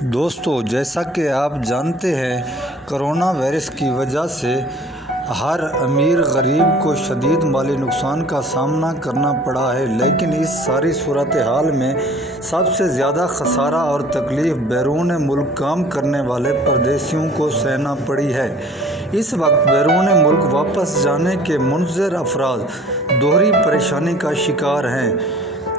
دوستو، جیسا کہ آپ جانتے ہیں کرونا وائرس کی وجہ سے ہر امیر غریب کو شدید مالی نقصان کا سامنا کرنا پڑا ہے، لیکن اس ساری صورتحال میں سب سے زیادہ خسارہ اور تکلیف بیرون ملک کام کرنے والے پردیسیوں کو سہنا پڑی ہے۔ اس وقت بیرون ملک واپس جانے کے منتظر افراد دوہری پریشانی کا شکار ہیں۔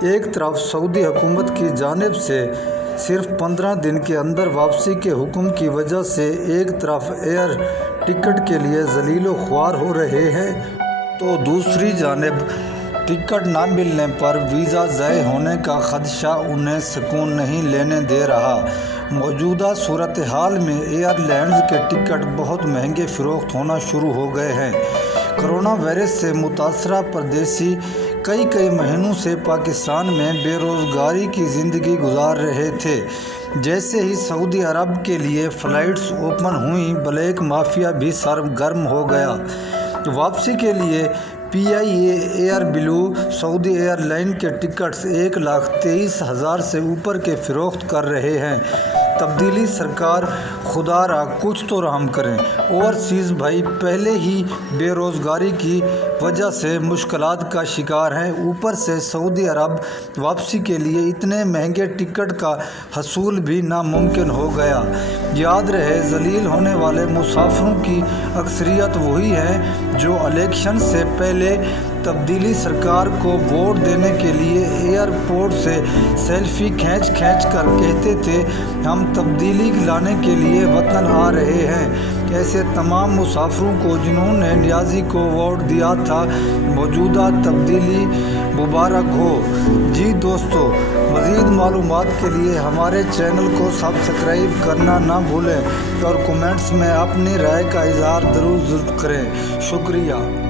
ایک طرف سعودی حکومت کی جانب سے صرف 15 دن کے اندر واپسی کے حکم کی وجہ سے ایک طرف ایئر ٹکٹ کے لیے ذلیل و خوار ہو رہے ہیں، تو دوسری جانب ٹکٹ نہ ملنے پر ویزا ضائع ہونے کا خدشہ انہیں سکون نہیں لینے دے رہا۔ موجودہ صورتحال میں ایئر لائنز کے ٹکٹ بہت مہنگے فروخت ہونا شروع ہو گئے ہیں۔ کرونا وائرس سے متاثرہ پردیسی کئی مہینوں سے پاکستان میں بے روزگاری کی زندگی گزار رہے تھے۔ جیسے ہی سعودی عرب کے لیے فلائٹس اوپن ہوئیں، بلیک مافیا بھی سرگرم ہو گیا۔ واپسی کے لیے P I A air blue Saudi airline کے ٹکٹس 1,23,000 سے اوپر کے فروخت کر رہے ہیں۔ تبدیلی سرکار خدا را کچھ تو رحم کریں۔ اوورسیز بھائی پہلے ہی بے روزگاری کی وجہ سے مشکلات کا شکار ہیں، اوپر سے سعودی عرب واپسی کے لیے اتنے مہنگے ٹکٹ کا حصول بھی ناممکن ہو گیا۔ یاد رہے، ذلیل ہونے والے مسافروں کی اکثریت وہی ہیں جو الیکشن سے پہلے تبدیلی سرکار کو ووٹ دینے کے لیے ایئرپورٹ سے سیلفی کھینچ کر کہتے تھے ہم تبدیلی لانے کے لیے وطن آ رہے ہیں۔ ایسے تمام مسافروں کو جنہوں نے نیازی کو ووٹ دیا تھا، موجودہ تبدیلی مبارک ہو۔ جی دوستو، مزید معلومات کے لیے ہمارے چینل کو سبسکرائب کرنا نہ بھولیں اور کمنٹس میں اپنی رائے کا اظہار ضرور کریں۔ شکریہ۔